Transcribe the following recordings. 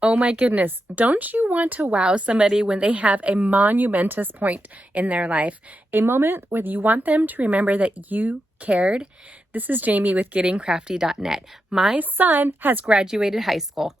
Oh my goodness, don't you want to wow somebody when they have a monumentous point in their life? A moment where you want them to remember that you cared? This is Jamie with gettingcrafty.net. My son has graduated high school.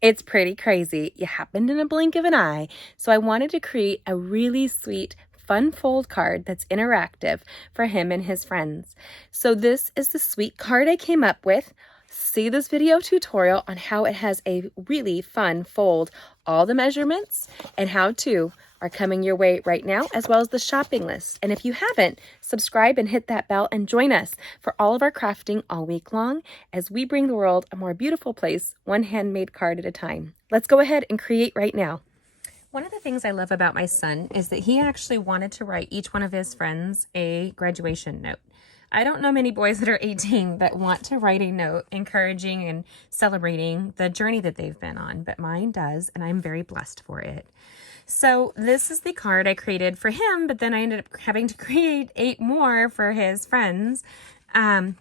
It's pretty crazy. It happened in a blink of an eye. So I wanted to create a really sweet, fun fold card that's interactive for him and his friends. So this is the sweet card I came up with. See this video tutorial on how it has a really fun fold. All the measurements and how to are coming your way right now, as well as the shopping list. And if you haven't, subscribe and hit that bell and join us for all of our crafting all week long as we bring the world a more beautiful place, one handmade card at a time. Let's go ahead and create right now. One of the things I love about my son is that he actually wanted to write each one of his friends a graduation note. I don't know many boys that are 18 that want to write a note encouraging and celebrating the journey that they've been on, but mine does, and I'm very blessed for it. So this is the card I created for him, but then I ended up having to create 8 more for his friends. And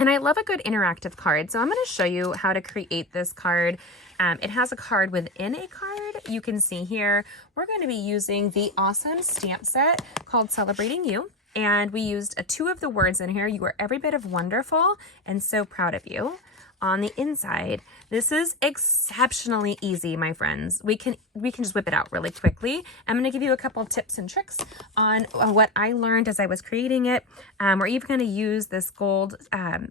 I love a good interactive card, so I'm going to show you how to create this card. It has a card within a card. You can see here, we're going to be using the awesome stamp set called Celebrating You. And we used 2 of the words in here. You are every bit of wonderful and so proud of you. On the inside, this is exceptionally easy, my friends. We can just whip it out really quickly. I'm going to give you a couple of tips and tricks on what I learned as I was creating it. We're even going to use this gold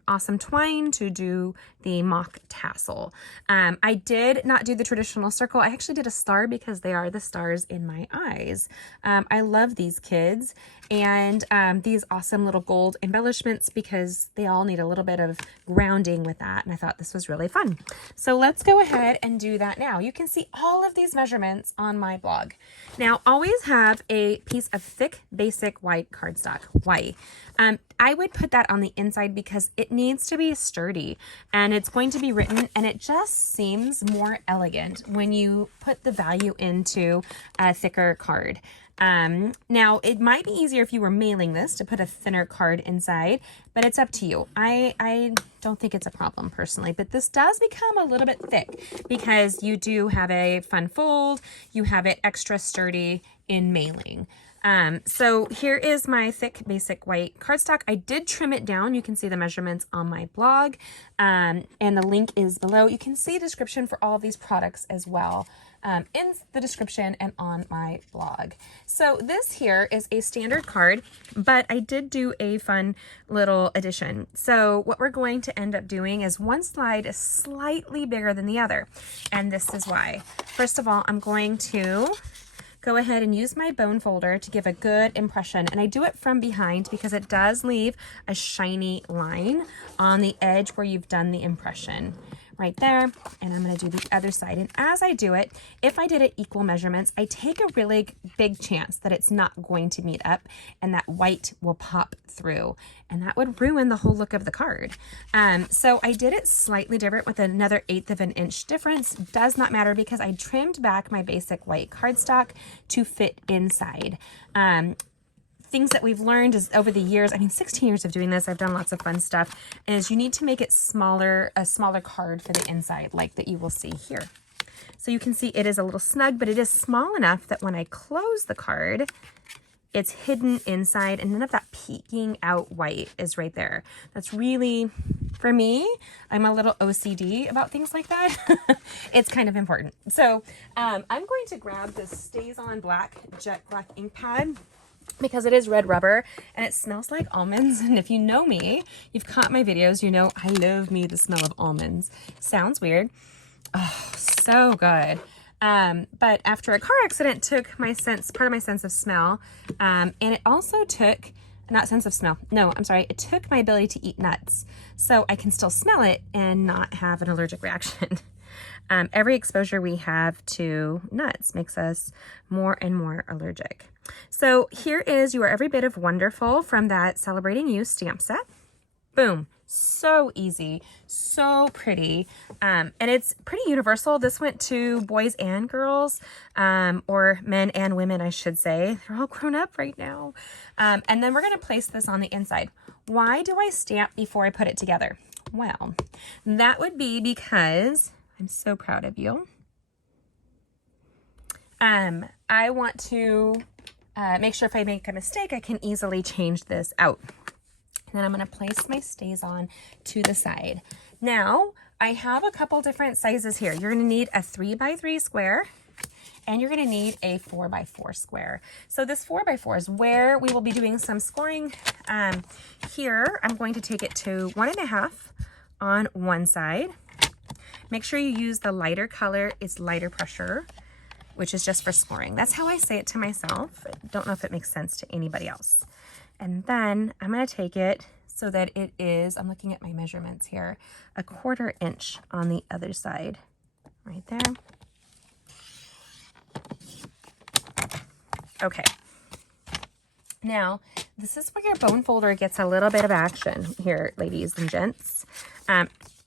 awesome twine to do the mock tassel. I did not do the traditional circle. I actually did a star because they are the stars in my eyes. I love these kids and these awesome little gold embellishments because they all need a little bit of grounding with that. And I thought this was really fun. So let's go ahead and do that now. You can see all of these measurements on my blog. Now, always have a piece of thick, basic white cardstock. Why? I would put that on the inside because it needs to be sturdy and it's going to be written, and it just seems more elegant when you put the value into a thicker card. Now it might be easier if you were mailing this to put a thinner card inside, but it's up to you. I don't think it's a problem personally, but this does become a little bit thick because you do have a fun fold, you have it extra sturdy in mailing. So here is my thick basic white cardstock. I did trim it down. You can see the measurements on my blog, and the link is below. You can see a description for all of these products as well. In the description and on my blog. So this here is a standard card, but I did do a fun little addition. So what we're going to end up doing is one slide is slightly bigger than the other, and this is why. First of all, I'm going to go ahead and use my bone folder to give a good impression, and I do it from behind because it does leave a shiny line on the edge where you've done the impression. Right there, and I'm going to do the other side. And as I do it, if I did it equal measurements, I take a really big chance that it's not going to meet up and that white will pop through, and that would ruin the whole look of the card. So I did it slightly different with another 1/8 of an inch difference. Does not matter because I trimmed back my basic white cardstock to fit inside. Things that we've learned is over the years, 16 years of doing this, I've done lots of fun stuff, is you need to make it smaller, a smaller card for the inside, like that you will see here. So you can see it is a little snug, but it is small enough that when I close the card, it's hidden inside and none of that peeking out white is right there. That's really, for me, I'm a little OCD about things like that. It's kind of important. So I'm going to grab this Stays On Black Jet Black ink pad, because it is red rubber and it smells like almonds. And if you know me, you've caught my videos, you know I love me the smell of almonds. Sounds weird. Oh, so good. But after a car accident took my sense, part of my sense of smell, and it also took, not sense of smell, no, I'm sorry, it took my ability to eat nuts. So I can still smell it and not have an allergic reaction. Every exposure we have to nuts makes us more and more allergic. So here is your Every Bit of Wonderful from that Celebrating You stamp set. Boom. So easy, so pretty, and it's pretty universal. This went to boys and girls, or men and women, I should say. They're all grown up right now. And then we're going to place this on the inside. Why do I stamp before I put it together? Well, that would be because I'm so proud of you. I want to make sure if I make a mistake, I can easily change this out. And then I'm going to place my stays on to the side. Now, I have a couple different sizes here. You're going to need a 3x3 square, and you're going to need a 4x4 square. So this 4x4 is where we will be doing some scoring. Here, I'm going to take it to 1.5 on one side. Make sure you use the lighter color. It's lighter pressure, which is just for scoring. That's how I say it to myself. I don't know if it makes sense to anybody else. And then I'm going to take it so that it is, I'm looking at my measurements here, 1/4 inch on the other side, right there. Okay. Now, this is where your bone folder gets a little bit of action here, ladies and gents.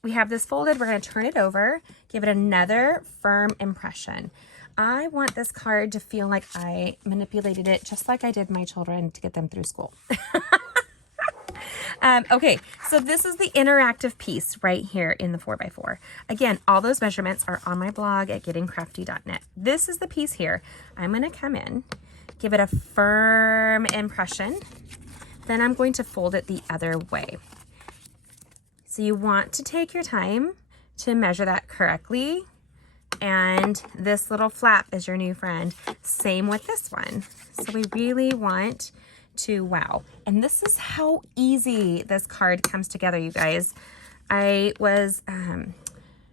We have this folded. We're going to turn it over, give it another firm impression. I want this card to feel like I manipulated it just like I did my children to get them through school. Okay, so this is the interactive piece right here in the 4x4. Again, all those measurements are on my blog at gettingcrafty.net. This is the piece here. I'm going to come in, give it a firm impression. Then I'm going to fold it the other way. So you want to take your time to measure that correctly. And this little flap is your new friend. Same with this one. So we really want to wow. And this is how easy this card comes together, you guys. I was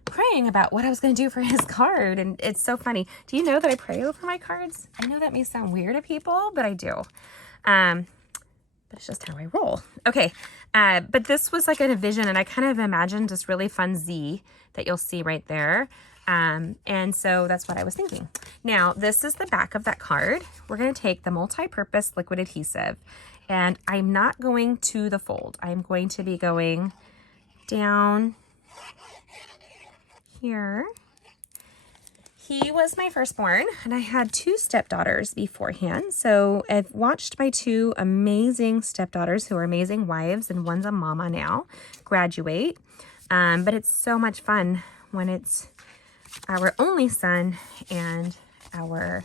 praying about what I was going to do for his card, and it's so funny. Do you know that I pray over my cards? I know that may sound weird to people, but I do. But it's just how I roll. Okay, but this was like a vision, and I kind of imagined this really fun Z that you'll see right there. And so that's what I was thinking. Now, this is the back of that card. We're going to take the multi-purpose liquid adhesive, and I'm not going to the fold. I'm going to be going down here. He was my firstborn, and I had 2 stepdaughters beforehand. So I've watched my 2 amazing stepdaughters who are amazing wives, and one's a mama now, graduate. But it's so much fun when it's our only son and our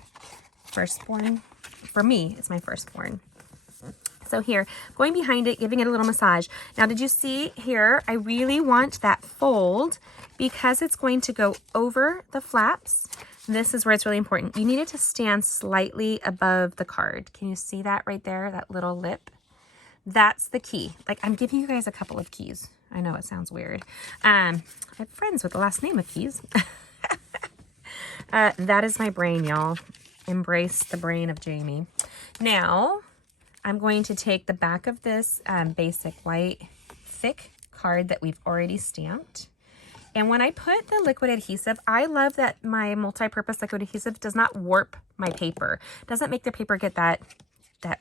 firstborn. For me, it's my firstborn. So here, going behind it, giving it a little massage. Now, did you see here? I really want that fold because it's going to go over the flaps. This is where it's really important. You need it to stand slightly above the card. Can you see that right there, that little lip? That's the key. Like, I'm giving you guys a couple of keys. I know it sounds weird. I have friends with the last name of Keys. That is my brain, y'all. Embrace the brain of Jamie. Now, I'm going to take the back of this basic white thick card that we've already stamped. And when I put the liquid adhesive, I love that my multi-purpose liquid adhesive does not warp my paper. Doesn't make the paper get that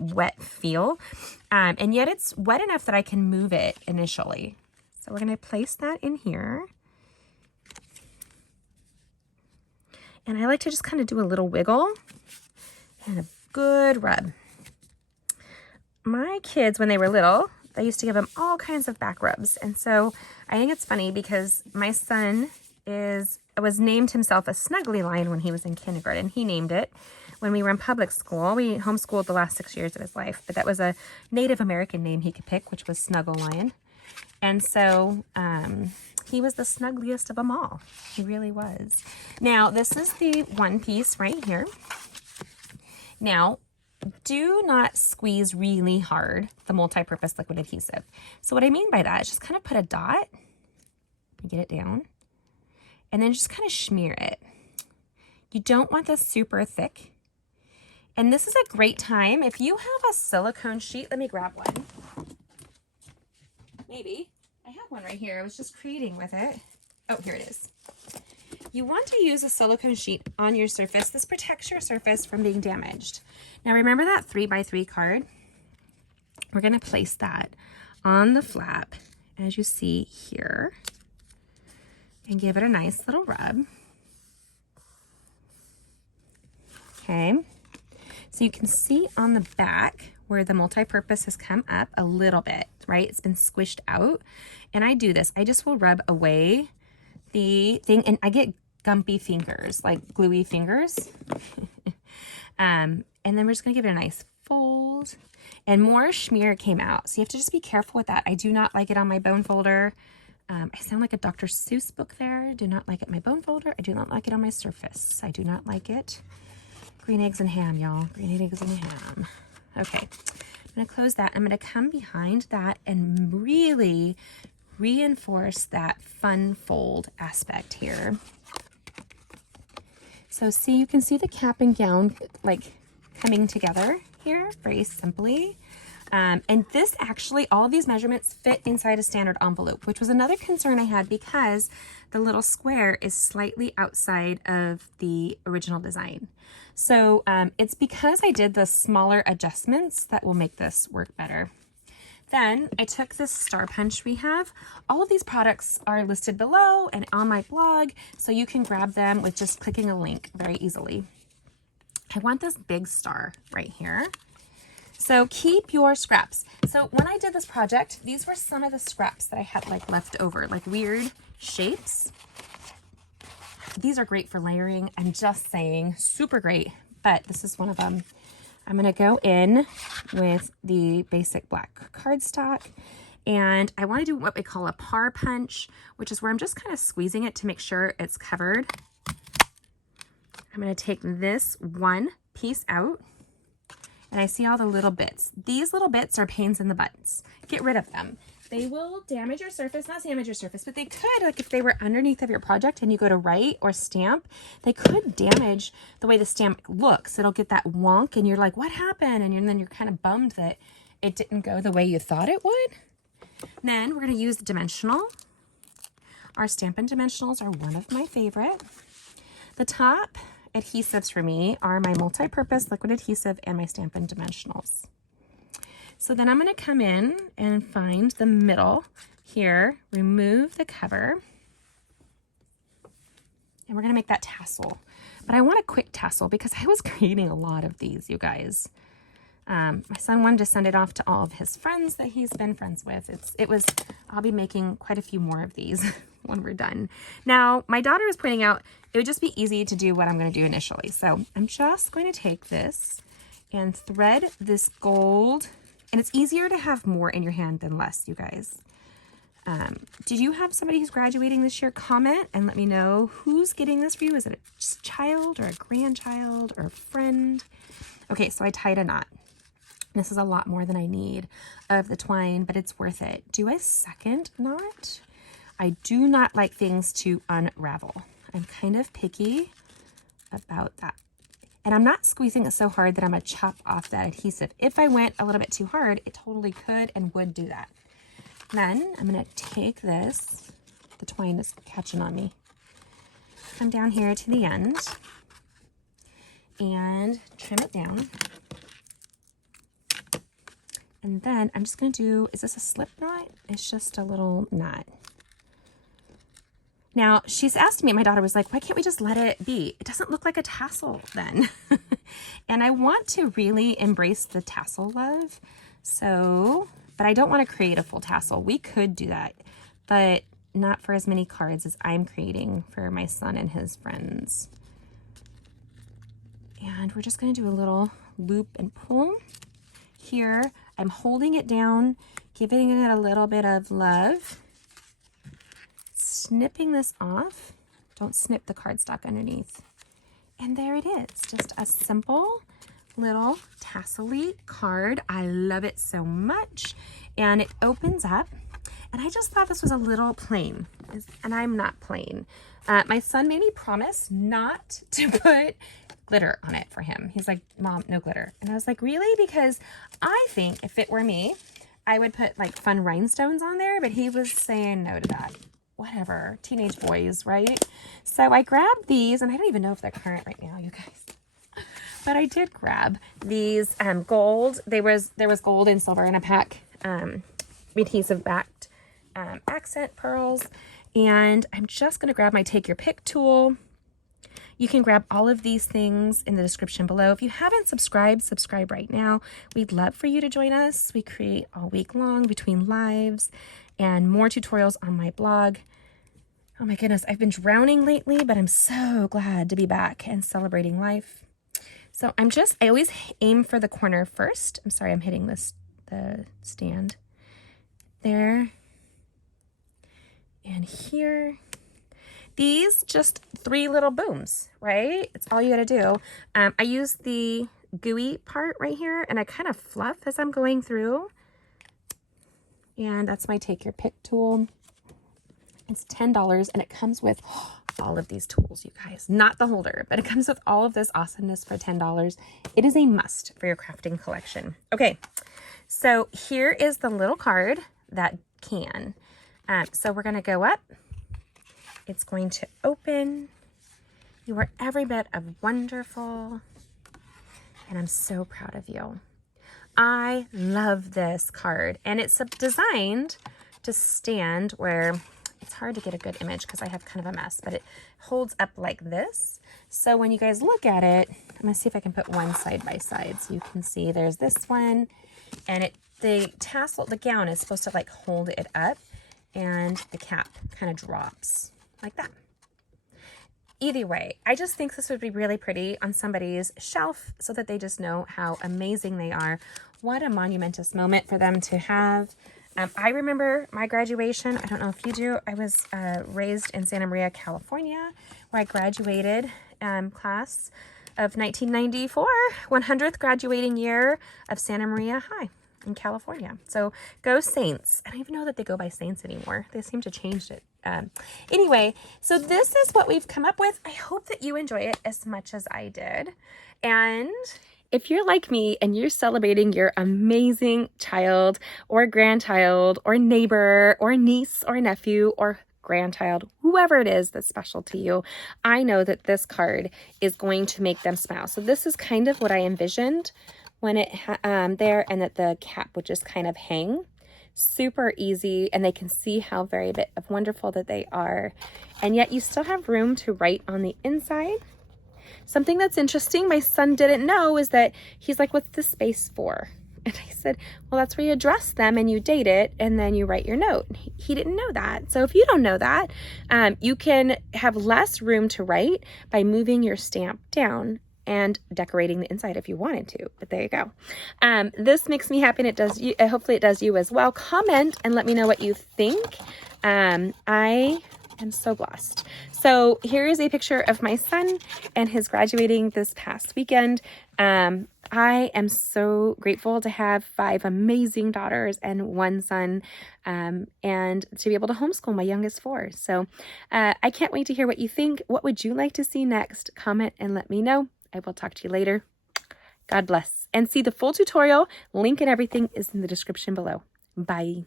wet feel. And yet it's wet enough that I can move it initially. So we're going to place that in here. And I like to just kind of do a little wiggle and a good rub. My kids, when they were little, I used to give them all kinds of back rubs. And so I think it's funny because my son was named himself a Snuggly Lion when he was in kindergarten. He named it when we were in public school. We homeschooled the last 6 years of his life, but that was a Native American name he could pick, which was Snuggle Lion. And so he was the snuggliest of them all. He really was. Now, this is the one piece right here. Now, do not squeeze really hard the multi-purpose liquid adhesive. So what I mean by that is just kind of put a dot, get it down, and then just kind of smear it. You don't want this super thick. And this is a great time. If you have a silicone sheet, let me grab one. Maybe. I have one right here. I was just creating with it. Oh, here it is. You want to use a silicone sheet on your surface. This protects your surface from being damaged. Now remember that 3x3 card? We're going to place that on the flap, as you see here, and give it a nice little rub. Okay. So you can see on the back where the multi-purpose has come up a little bit, right? It's been squished out. And I do this. I just will rub away the thing, and I get gumpy fingers, like gluey fingers. And then we're just gonna give it a nice fold, and more smear came out. So you have to just be careful with that. I do not like it on my bone folder. I sound like a Dr. Seuss book there. Do not like it in my bone folder. I do not like it on my surface. I do not like it. Green eggs and ham, y'all. Green eggs and ham. Okay, I'm gonna close that. I'm gonna come behind that and really reinforce that fun fold aspect here. So see, you can see the cap and gown like coming together here very simply. And this actually, all of these measurements fit inside a standard envelope, which was another concern I had because the little square is slightly outside of the original design. So it's because I did the smaller adjustments that will make this work better. Then I took this star punch we have. All of these products are listed below and on my blog, so you can grab them with just clicking a link very easily. I want this big star right here. So keep your scraps. So when I did this project, these were some of the scraps that I had like left over, like weird shapes. These are great for layering. I'm just saying, super great, but this is one of them. I'm gonna go in with the basic black cardstock, and I wanna do what we call a par punch, which is where I'm just kind of squeezing it to make sure it's covered. I'm gonna take this one piece out, and I see all the little bits. These little bits are pains in the butts. Get rid of them. They will damage your surface, not damage your surface, but they could, like if they were underneath of your project and you go to write or stamp, they could damage the way the stamp looks. It'll get that wonk and you're like, what happened? And then you're kind of bummed that it didn't go the way you thought it would. Then we're gonna use the dimensional. Our Stampin' Dimensionals are one of my favorite. The top adhesives for me are my multi-purpose liquid adhesive and my Stampin' Dimensionals. So then I'm going to come in and find the middle here, remove the cover, and we're going to make that tassel. But I want a quick tassel because I was creating a lot of these, you guys. My son wanted to send it off to all of his friends that he's been friends with. I'll be making quite a few more of these when we're done. Now, my daughter is pointing out it would just be easy to do what I'm going to do initially. So I'm just going to take this and thread this gold. And it's easier to have more in your hand than less, you guys. Did you have somebody who's graduating this year? Comment and let me know who's getting this for you. Is it a child or a grandchild or a friend? Okay, so I tied a knot. This is a lot more than I need of the twine, but it's worth it. Do a second knot. I do not like things to unravel. I'm kind of picky about that. And I'm not squeezing it so hard that I'm going to chop off that adhesive. If I went a little bit too hard, it totally could and would do that. Then I'm going to take this, the twine is catching on me, come down here to the end and trim it down. And then I'm just going to do, is this a slip knot? It's just a little knot. Now, she's asked me, my daughter was like, why can't we just let it be? It doesn't look like a tassel then. And I want to really embrace the tassel love. So, but I don't want to create a full tassel. We could do that, but not for as many cards as I'm creating for my son and his friends. And we're just going to do a little loop and pull. Here, I'm holding it down, giving it a little bit of love. Snipping this off. Don't snip the cardstock underneath. And there it is, just a simple little tassel-y card. I love it so much. And it opens up. And I just thought this was a little plain. And I'm not plain. My son made me promise not to put glitter on it for him. He's like, Mom, no glitter. And I was like, really? Because I think if it were me, I would put like fun rhinestones on there. But he was saying no to that. Whatever, teenage boys, right? So I grabbed these, and I don't even know if they're current right now, you guys. But I did grab these gold. There was gold and silver in a pack, adhesive backed accent pearls. And I'm just gonna grab my take your pick tool. You can grab all of these things in the description below. If you haven't subscribed, subscribe right now. We'd love for you to join us. We create all week long between lives and more tutorials on my blog. Oh my goodness, I've been drowning lately, but I'm so glad to be back and celebrating life. So I always aim for the corner first. I'm sorry, I'm hitting the stand. There. And here. These just 3 little booms, right? It's all you gotta do. I use the gooey part right here and I kind of fluff as I'm going through. And that's my take your pick tool. It's $10 and it comes with all of these tools, you guys. Not the holder, but it comes with all of this awesomeness for $10. It is a must for your crafting collection. Okay, so here is the little card that can. So we're gonna go up. It's going to open. You are every bit of wonderful. And I'm so proud of you. I love this card. And it's designed to stand where it's hard to get a good image because I have kind of a mess, but it holds up like this. So when you guys look at it, I'm gonna see if I can put one side by side so you can see there's this one. And the tassel, the gown is supposed to like hold it up and the cap kind of drops like that. Either way, I just think this would be really pretty on somebody's shelf so that they just know how amazing they are. What a monumentous moment for them to have. I remember my graduation. I don't know if you do. I was raised in Santa Maria, California, where I graduated class of 1994, 100th graduating year of Santa Maria High in California. So go Saints. I don't even know that they go by Saints anymore. They seem to change it. Anyway, so this is what we've come up with. I hope that you enjoy it as much as I did. And if you're like me and you're celebrating your amazing child or grandchild or neighbor or niece or nephew or grandchild, whoever it is that's special to you, I know that this card is going to make them smile. So this is kind of what I envisioned when it there, and that the cap would just kind of hang. Super easy, and they can see how very bit of wonderful that they are. And yet you still have room to write on the inside. Something that's interesting, my son didn't know, is that he's like, what's the space for? And I said, well, that's where you address them and you date it and then you write your note. He didn't know that. So if you don't know that, you can have less room to write by moving your stamp down and decorating the inside if you wanted to, but there you go. This makes me happy, and it does you. Hopefully it does you as well. Comment and let me know what you think. I am so blessed. So here is a picture of my son and his graduating this past weekend. I am so grateful to have 5 amazing daughters and 1 son, and to be able to homeschool my youngest 4. So I can't wait to hear what you think. What would you like to see next? Comment and let me know. I will talk to you later. God bless. And see the full tutorial, link and everything is in the description below. Bye.